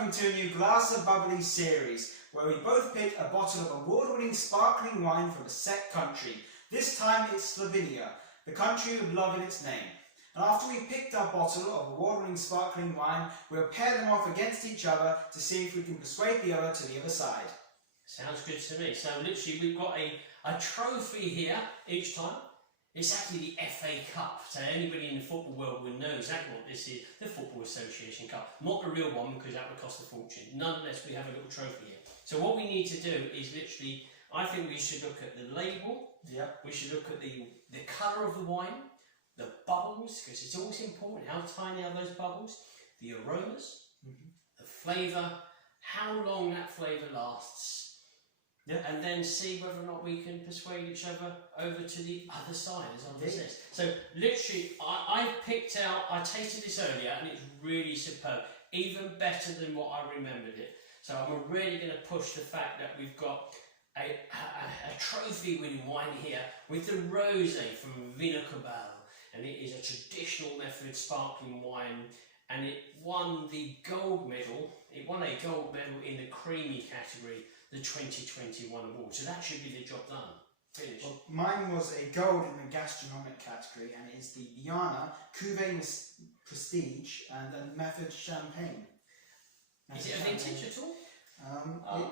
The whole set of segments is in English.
welcome to a new Glass of Bubbly series, where we both pick a bottle of award-winning sparkling wine from a set country. This time it's Slovenia, the country with love in its name. And after we picked our bottle of award-winning sparkling wine, we'll pair them off against each other to see if we can persuade the other to the other side. Sounds good to me. So literally we've got a trophy here each time. It's actually the FA Cup, so anybody in the football world will know exactly what this is, the Football Association Cup. Not the real one, because that would cost a fortune. Nonetheless, we have a little trophy here. So what we need to do is literally, I think we should look at the label, we should look at the colour of the wine, the bubbles, because it's always important, how tiny are those bubbles, the aromas, the flavour, how long that flavour lasts, and then see whether or not we can persuade each other over to the other side, as on this list. So literally, I picked out, I tasted this earlier and it's really superb, even better than what I remembered it. So I'm really going to push the fact that we've got a trophy-winning wine here with the rosé from Vina Kobal, and it is a traditional method sparkling wine, and it won the gold medal. It won a gold medal in the creamy category, the 2021 award. So that should be the job done. Finished. Well, mine was a gold in the gastronomic category, and it is the Bjana Cuvée Prestige and the Method Champagne. Is it a vintage at all?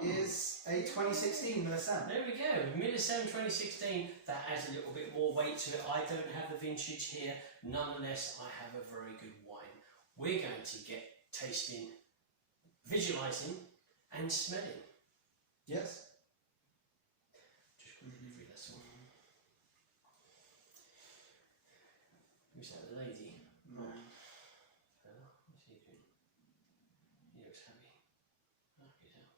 It is a 2016 Millicent. There we go, Millicent 2016. That adds a little bit more weight to it. I don't have the vintage here. Nonetheless, I have a very good wine. We're going to get tasting, visualising and smelling. Yes. Just quickly read that one. Who's that, the lady? No. Fella? What's he doing? He looks happy. Oh, get out.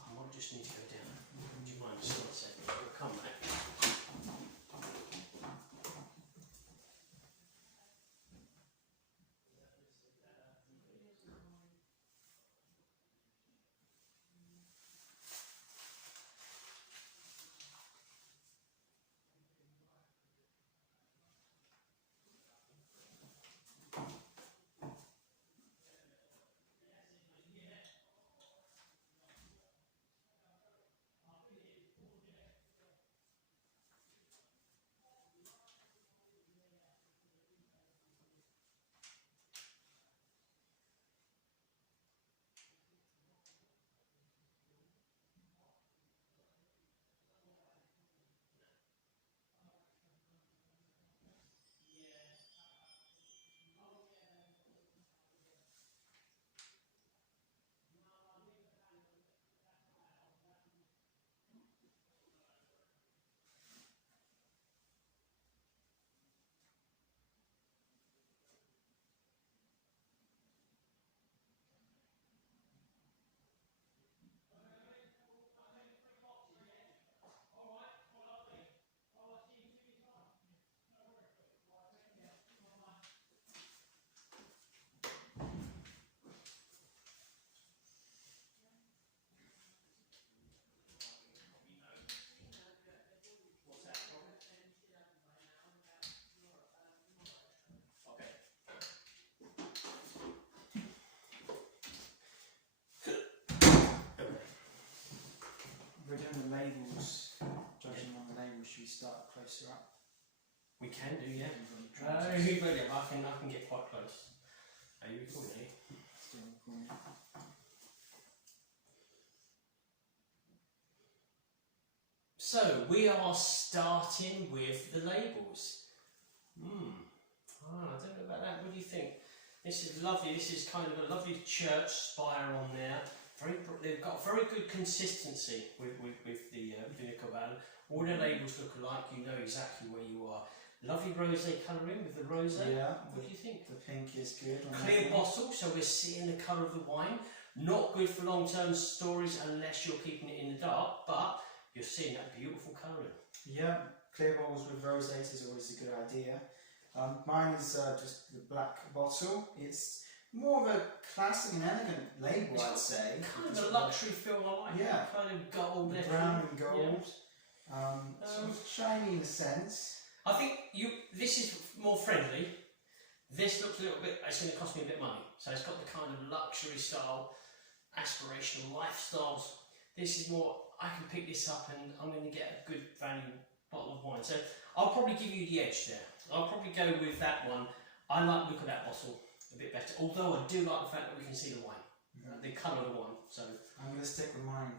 I might just need to go down. Do you mind just one second? We'll come back. We're doing the labels, judging on the labels. Should we start closer up? We can do, yeah. I can get quite close. Are you recording? Still recording. So we are starting with the labels. I don't know about that. What do you think? This is lovely. This is kind of a lovely church spire on there. They've got very good consistency with the Vina Kobal. All the labels look alike. You know exactly where you are. Lovely rosé colouring with the rosé. Yeah. What do you think? The pink is good. Clear bottle, so we're seeing the colour of the wine. Not good for long-term stories unless you're keeping it in the dark, but you're seeing that beautiful colouring. Yeah, clear bottles with rosates is always a good idea. Mine is just the black bottle. It's more of a classic and elegant label, I'd say. Kind of a luxury feel, I like. Yeah. Kind of gold. Brown and gold. Yeah. Sort of shiny in a sense. I think this is more friendly. This looks a little bit, it's going to cost me a bit of money. So it's got the kind of luxury style, aspirational lifestyles. This is more, I can pick this up and I'm going to get a good value bottle of wine. So I'll probably give you the edge there. I'll probably go with that one. I like the look of that bottle a bit better, although I do like the fact that we can see the wine, the colour of the wine. So I'm going to stick with mine.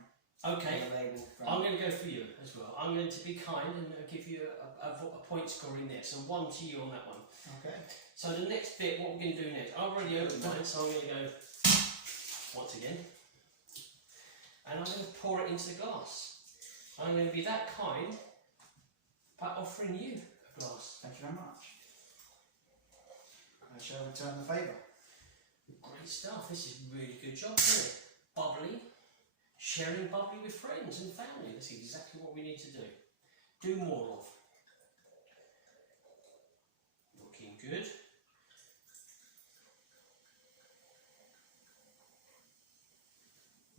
Okay, The label from... I'm going to go for you as well. I'm going to be kind and give you a point score in there. So 1 to you on that one. Okay. So the next bit, what we're going to do next, I've already opened mine, so I'm going to go once again. And I'm going to pour it into the glass. I'm going to be that kind by offering you a glass. Thank you very much. I shall return the favour. Great stuff. This is a really good job, isn't it? Bubbly. Sharing bubbly with friends and family. That's exactly what we need to do. Do more of. Looking good.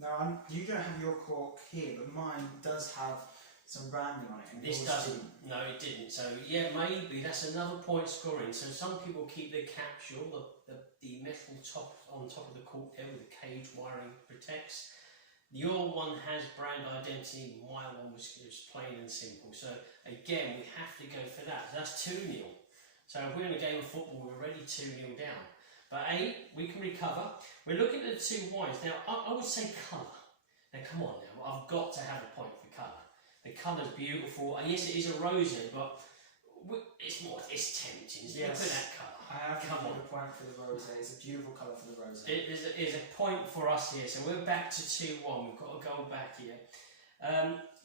Now, you don't have your cork here, but mine does have some branding on it. And This yours doesn't. didn't. No, it didn't. So yeah, maybe that's another point scoring. So some people keep the capsule, the metal top on top of the cork there with the cage wiring protects. Your one has brand identity, my one was plain and simple. So again, we have to go for that. So that's 2-0. So if we're in a game of football, we're already 2-0 down. But we can recover. We're looking at the 2 wines. Now, I would say colour. Now, come on now, I've got to have a point for colour. The colour's beautiful. And yes, it is a rosé, but it's tempting, isn't it? Yes. Look at that colour. I have to give a point for the rosé. It's a beautiful colour for the rosé. It is a point for us here. So we're back to 2-1. We've got to go back here.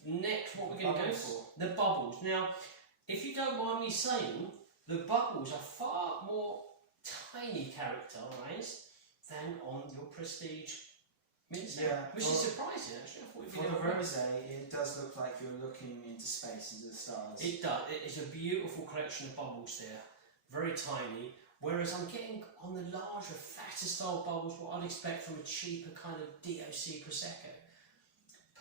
Next, what we're going to go for? The bubbles. Now, if you don't mind me saying, the bubbles are far more tiny characterised than on your Prestige Mince, which is surprising actually. I thought it'd be for the rosé, it does look like you're looking into space, into the stars. It does. It's a beautiful collection of bubbles there, very tiny. Whereas I'm getting on the larger, fatter style bubbles what I'd expect from a cheaper kind of DOC Prosecco.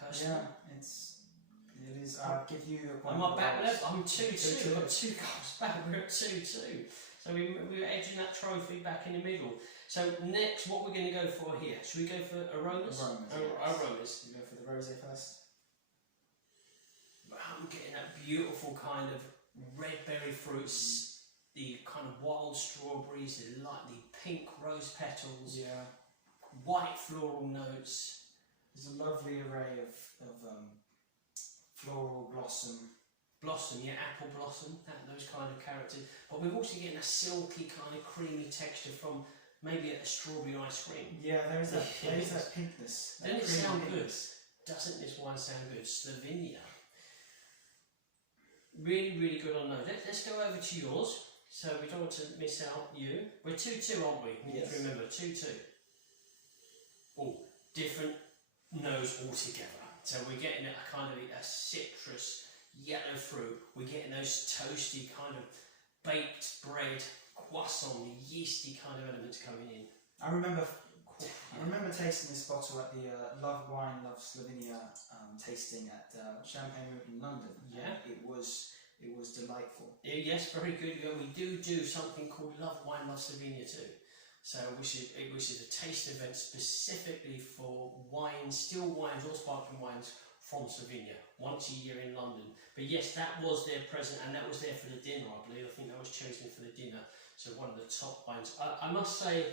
Personally. Yeah, it is. I'll give you a point. Am I back with that? I'm 2-2. 2-2. I've got 2 goals back. We're at 2-2. So we're edging that trophy back in the middle. So next, what we're going to go for here? Should we go for aromas? Aromas. You go for the rosé first. I'm getting that beautiful kind of red berry fruits, the kind of wild strawberries, the lightly pink rose petals, white floral notes. There's a lovely array of floral blossom, apple blossom, those kind of characters. But we're also getting a silky kind of creamy texture from maybe a strawberry ice cream. Yeah, there is that pinkness. Doesn't it sound good? Doesn't this wine sound good? Slovenia. Really, really good on nose. Let's go over to yours. So we don't want to miss out you. We're 2-2, aren't we? We need to remember, 2-2. Oh, different nose altogether. So we're getting a kind of a citrus, yellow fruit. We're getting those toasty kind of baked bread, croissant, yeasty kind of elements coming in. I remember tasting this bottle at the Love Wine, Love Slovenia tasting at Champagne Room in London. Yeah, it was delightful. Yes, very good. We do something called Love Wine, Love Slovenia too. So which is a taste event specifically for wines, still wines or sparkling wines from Slovenia, once a year in London. But yes, that was their present, and that was there for the dinner, I believe. I think that was chosen for the dinner. So one of the top wines. I must say,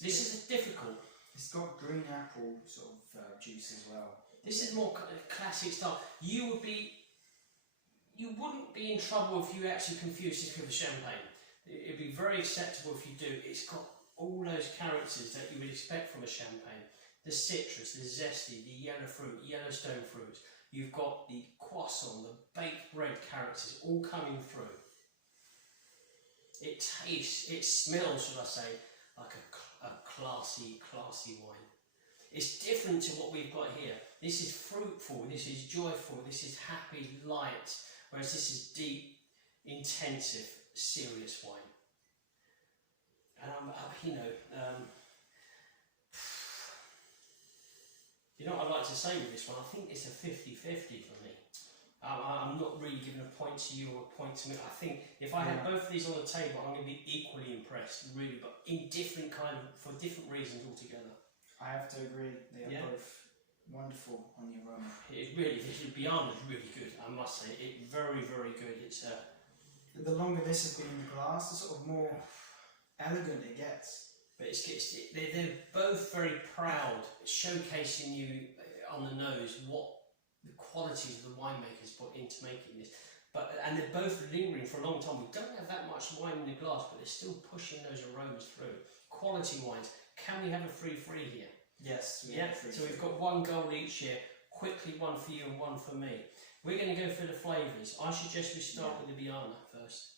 this is difficult. It's got green apple sort of juice as well. This is more classic style. You wouldn't be in trouble if you actually confused this with a champagne. It'd be very acceptable if you do. It's got all those characters that you would expect from a champagne. The citrus, the zesty, the yellow fruit, yellow stone fruit. You've got the croissant, the baked bread characters all coming through. It tastes, it smells, should I say, like a classy wine. It's different to what we've got here. This is fruitful, this is joyful, this is happy, light, whereas this is deep, intensive, serious wine. And you know what I'd like to say with this one? I think it's a 50-50 for me. I'm not really giving a point to you or a point to me. I think if I had both of these on the table, I'm going to be equally impressed, really, but in different for different reasons altogether. I have to agree. They are both wonderful on the aroma. It really, Bjana is really good. I must say, it's very, very good. It's the longer this has been in the glass, the sort of more elegant it gets. But they're both very proud, showcasing you on the nose what the qualities of the winemakers put into making this. And they're both lingering for a long time. We don't have that much wine in the glass, but they're still pushing those aromas through. Quality wines. Can we have a free here? Yes. So we've got one goal each here. Quickly, one for you and one for me. We're going to go for the flavours. I suggest we start with the Bjana first.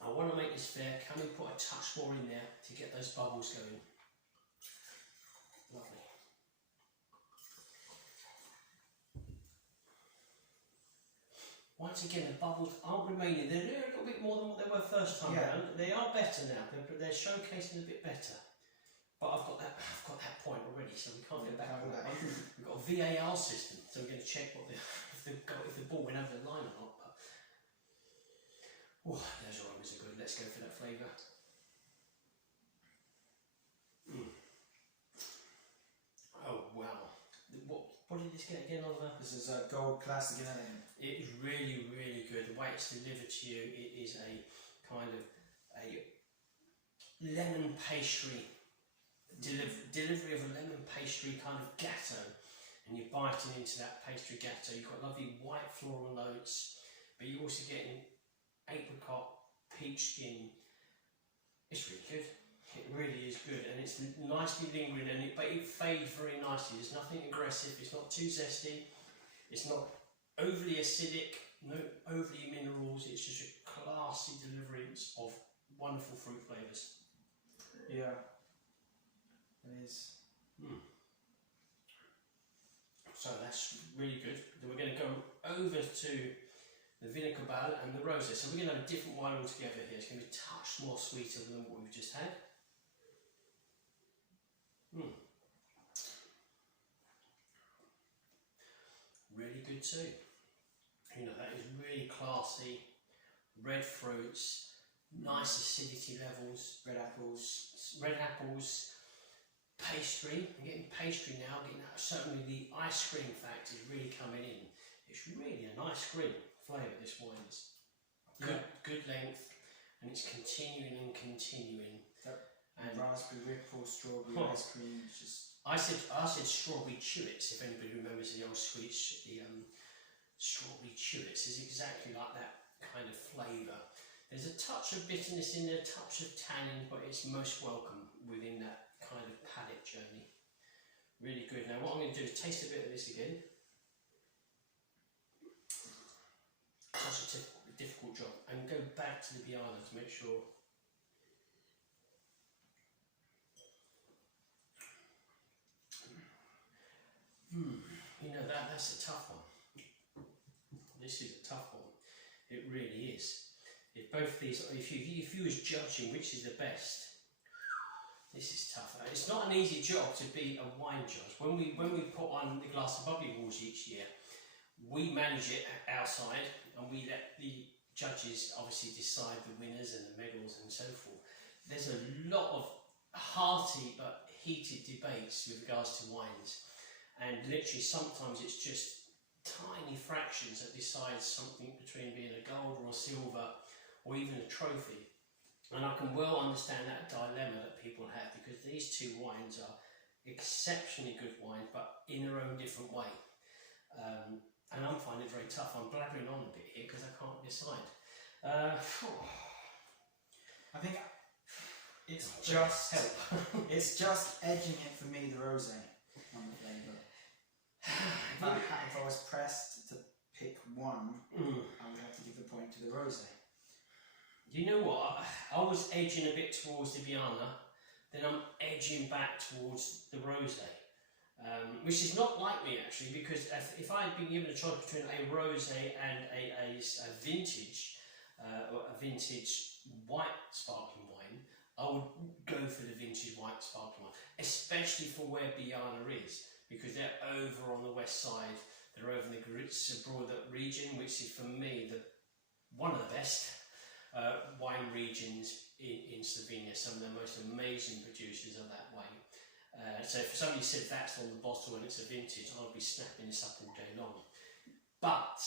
I want to make this fair. Can we put a touch more in there to get those bubbles going? Lovely. Once again, the bubbles aren't remaining. They're a little bit more than what they were first time around. They are better now. They're showcasing a bit better. But I've got that point already, so we can't go back on that one. We've got a VAR system, so we're going to check if the ball went over the line or not. Oh, those aromas are good. Let's go for that flavour. Oh wow! What did this get again, Oliver? This is a gold classic in it. It is really, really good. The way it's delivered to you, it is a kind of a lemon pastry delivery of a lemon pastry kind of gatto, and you're biting into that pastry gatto. You've got lovely white floral notes, but you're also getting apricot, peach skin. It's really good. It really is good, and it's nicely lingering, but it fades very nicely. There's nothing aggressive. It's not too zesty. It's not overly acidic. No overly minerals. It's just a classy delivery of wonderful fruit flavours. Yeah, it is. So that's really good. Then we're going to go over to the Vina Kobal and the Rosé. So we're going to have a different wine altogether here. It's going to be a touch more sweeter than what we've just had. Really good too. You know, that is really classy. Red fruits, nice acidity levels. Red apples. Pastry. I'm getting pastry now. I'm getting certainly the ice cream fact is really coming in. It's really a nice cream flavour. This wine is good length, and it's continuing and continuing. And raspberry ripple, strawberry ice cream. It's just. I said strawberry chewits. If anybody remembers the old Swedish, strawberry chewits is exactly like that kind of flavour. There's a touch of bitterness in there, a touch of tannin, but it's most welcome within that kind of palate journey. Really good. Now what I'm going to do is taste a bit of this again. Such a difficult job. And go back to the Bjana to make sure. You know, that's a tough one. This is a tough one. It really is. If both these, if you was judging which is the best, this is tough. It's not an easy job to be a wine judge. When we put on the Glass of Bubbly Awards each year, we manage it outside and we let the judges obviously decide the winners and the medals and so forth. There's a lot of hearty but heated debates with regards to wines, and literally sometimes it's just tiny fractions that decide something between being a gold or a silver or even a trophy. And I can well understand that dilemma that people have, because these two wines are exceptionally good wines but in their own different way. And I'm finding it very tough. I'm blabbering on a bit here because I can't decide. I think it's just it's just edging it for me, the rosé on the flavour. If I was pressed to pick one, I would have to give the point to the rosé. You know what? I was edging a bit towards the Bjana, then I'm edging back towards the rosé. Which is not like me actually, because if I had been given a choice between a rosé and a vintage or a vintage white sparkling wine, I would go for the vintage white sparkling wine, especially for where Bjana is. because they're over on the west side. They're over in the Gritza region, which is for me one of the best wine regions in Slovenia. Some of the most amazing producers are that way. So if somebody said that's on the bottle and it's a vintage, I'll be snapping this up all day long. But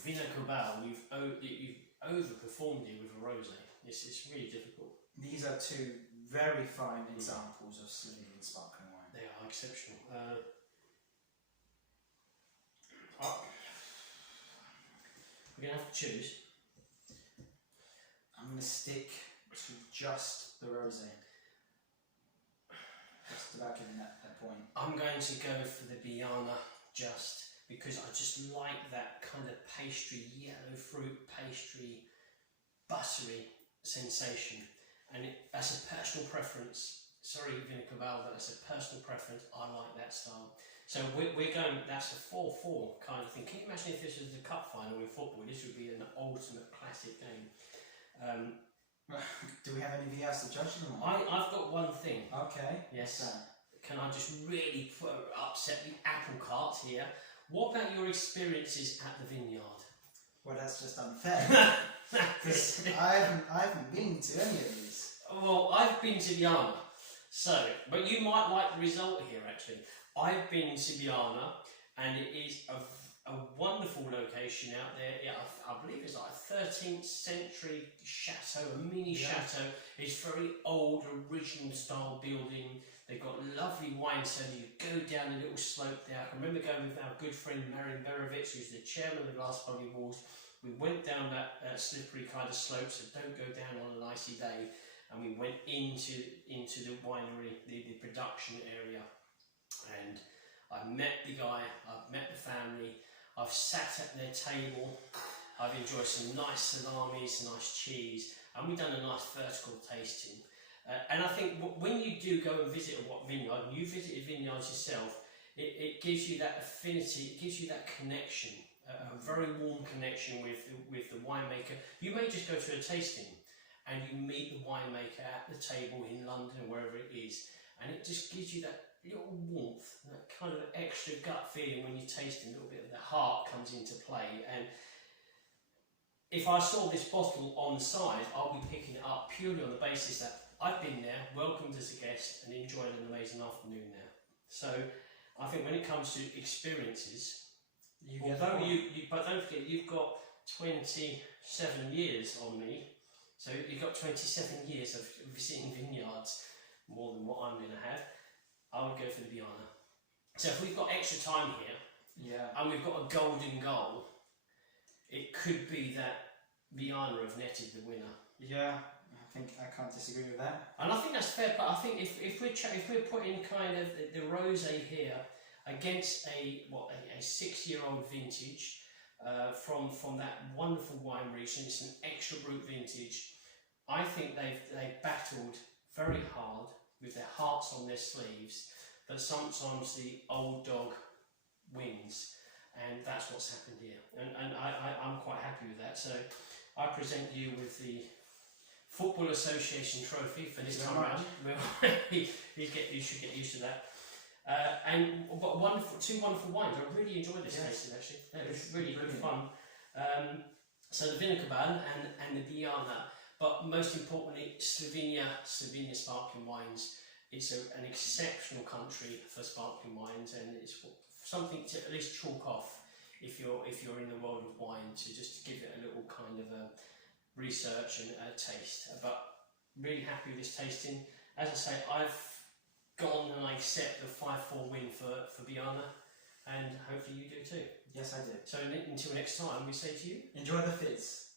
Vina Kobal, you've overperformed it with a rosé. It's really difficult. These are two very fine examples of Slovenian sparkling wine. They are exceptional. We're going to have to choose. I'm going to stick to just the rosé. Just about giving that point. I'm going to go for the Bjana just because I just like that kind of pastry, yellow fruit pastry, buttery sensation. And that's a personal preference. Sorry, Vina Kobal, but that's a personal preference. I like that style. So we're going, that's a 4-4 kind of thing. Can you imagine if this was the cup final in football? This would be an ultimate classic game. Do we have anything else to judge them on? I've got one thing. Okay. Yes. Can I just really upset the apple cart here? What about your experiences at the vineyard? Well, that's just unfair. Because I haven't been to any of these. Well, I've been to Bjana. So, but you might like the result here actually. I've been to Bjana and it is a wonderful location out there. Yeah, I believe it's like a 13th century chateau, a mini chateau. It's very old, original style building. They've got lovely wine cellar. You go down a little slope there. I can remember going with our good friend Marian Berovitz, who's the chairman of the Glass Buggy Walls. We went down that slippery kind of slope, so don't go down on an icy day. And we went into the winery, the production area. And I met the guy, I've met the family, I've sat at their table, I've enjoyed some nice salamis, nice cheese, and we've done a nice vertical tasting. And I think when you do go and visit a vineyard, and you visited vineyards yourself, it gives you that affinity, it gives you that connection, a very warm connection with the winemaker. You may just go to a tasting and you meet the winemaker at the table in London or wherever it is, and it just gives you that little warmth, that kind of extra gut feeling when you taste it. A little bit of the heart comes into play. And if I saw this bottle on the side, I'll be picking it up purely on the basis that I've been there, welcomed as a guest, and enjoyed an amazing afternoon there. So I think when it comes to experiences, but don't forget you've got 27 years on me, so you've got 27 years of visiting vineyards, more than what I'm going to have. I would go for the Bjana. So if we've got extra time here, and we've got a golden goal, it could be that Bjana have netted the winner. Yeah, I can't disagree with that. And I think that's fair. But I think if we're putting kind of the rosé here against a 6-year-old vintage from that wonderful wine region, it's an extra brut vintage. I think they've battled very hard with their hearts on their sleeves, but sometimes the old dog wins, and that's what's happened here. And I'm quite happy with that. So I present you with the Football Association trophy for this time round. You should get used to that. But two wonderful wines. I really enjoyed this tasting actually. It was really good fun. So the Vina Kobal and the Bjana. But most importantly, Slovenia sparkling wines. It's an exceptional country for sparkling wines, and it's something to at least chalk off if you're in the world of wine, to just give it a little kind of a research and a taste. But really happy with this tasting. As I say, I've gone and I accept the 5-4 win for Bjana, and hopefully you do too. Yes, I do. So until next time, we say to you, enjoy the fizz.